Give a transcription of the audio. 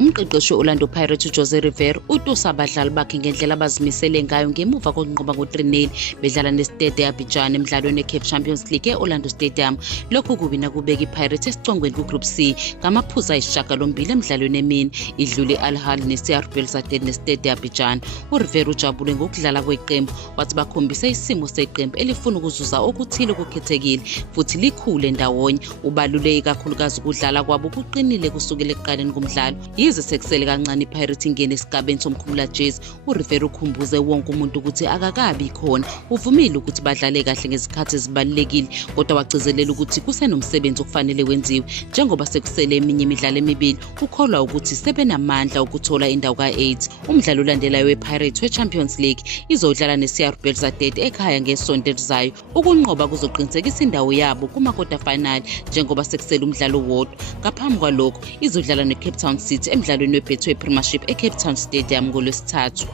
Umqeqeshi Orlando Pirates Jose Rivera utusa abadlali bakhe ngendlela abazimisele ngayo ngemuva kokunqoba ngo-3-0 bedlala neStade Abidjan emidlalweni weCAF Champions League e-Orlando Stadium. Lokhu kuwina kubeka iPirates esicongweni kuGroup C ngamaphuzu ayisishiyagalombili emidlalweni emine, idlule Al Ahly neCR Belouizdad neStade Abidjan. uRivera ujabule ngokudlala kweqembu, wathi bakhombise isimo seqembu elifuna ukuzuza okuthile okukhethekile futhi likhule ndawonye. Ubaluleke kakhulukazi ukudlala kwabo kuqinile kusukela ekuqaleni komdlalo, yize sekusele kancane iPirates ingene esigabeni somkhumula jezi. uRivera ukhumbuze wonke umuntu ukuthi akakabi khona, uvumile ukuthi badlale kahle ngezikhathi ezibalulekile, kodwa wagcizelela ukuthi kusenomsebenzi okufanele wenziwe. Njengoba sekusele eminye imidlalo emibili, ukholwa ukuthi sebenamandla ukuthola indawo ka-8. Umdlalo olandelayo wePirates weChampions League izodlala neCR Belouizdad ekhaya ngesonto elizayo. Ukunqoba kuzoqinisekisa indawo yabo kuma-quarter final njengoba sekusele umdlalo wodwa. Ngaphambi kwalokho izodlala neCape Town City emdlalweni weBetway Premiership eCape Town Stadium ngoLwesithathu.